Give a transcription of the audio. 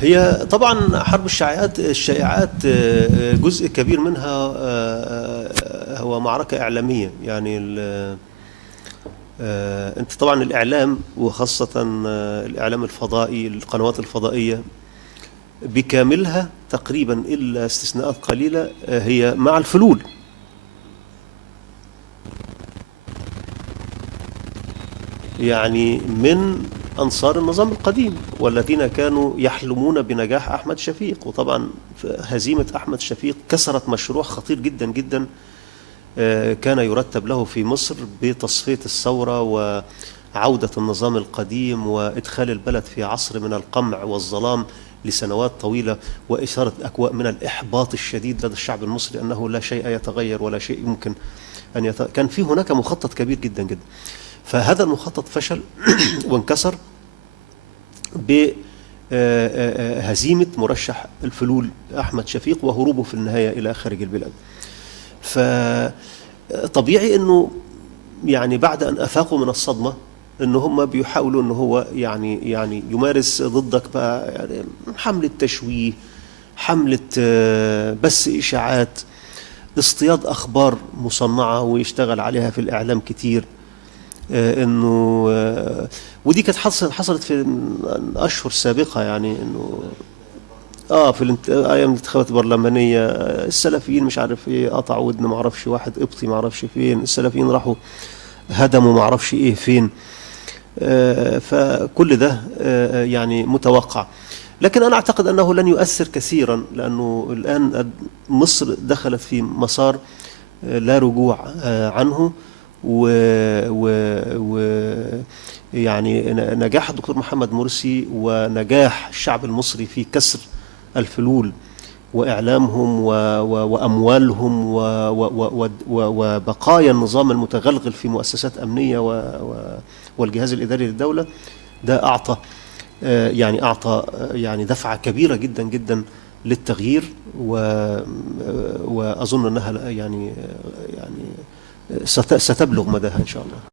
هي طبعا حرب الشائعات جزء كبير منها هو معركة إعلامية. يعني انت طبعا الإعلام وخاصة الإعلام الفضائي، القنوات الفضائية بكاملها تقريبا إلا استثناءات قليلة هي مع الفلول. يعني من أنصار النظام القديم والذين كانوا يحلمون بنجاح أحمد شفيق. وطبعا هزيمة أحمد شفيق كسرت مشروع خطير جدا جدا كان يرتب له في مصر بتصفية الثورة وعودة النظام القديم وإدخال البلد في عصر من القمع والظلام لسنوات طويلة، وإثارة أجواء من الإحباط الشديد لدى الشعب المصري أنه لا شيء يتغير ولا شيء يمكن أن كان في هناك مخطط كبير جدا جدا. فهذا المخطط فشل وانكسر بهزيمة مرشح الفلول أحمد شفيق وهروبه في النهاية إلى خارج البلاد. فطبيعي أنه يعني بعد أن أفاقوا من الصدمة أن هم بيحاولوا أنه هو يعني يمارس ضدك بقى يعني حملة تشويه، حملة بس إشاعات، اصطياد أخبار مصنعة ويشتغل عليها في الإعلام كتير. انه ودي كانت حصلت في اشهر سابقه. يعني انه في ايام الانتخابات البرلمانيه السلفيين مش عارف ايه قطعوا ودن ما اعرفش واحد قبطي ما اعرفش فين، السلفيين راحوا هدموا ما اعرفش ايه فين. فكل ده يعني متوقع. لكن انا اعتقد انه لن يؤثر كثيرا، لانه الان مصر دخلت في مسار لا رجوع عنه. و, و, و يعني نجاح الدكتور محمد مرسي ونجاح الشعب المصري في كسر الفلول وإعلامهم وأموالهم وبقايا النظام المتغلغل في مؤسسات أمنية والجهاز الإداري للدولة، ده أعطى يعني دفعة كبيرة جدا جدا للتغيير. وأظن أنها يعني ستبلغ مداها إن شاء الله.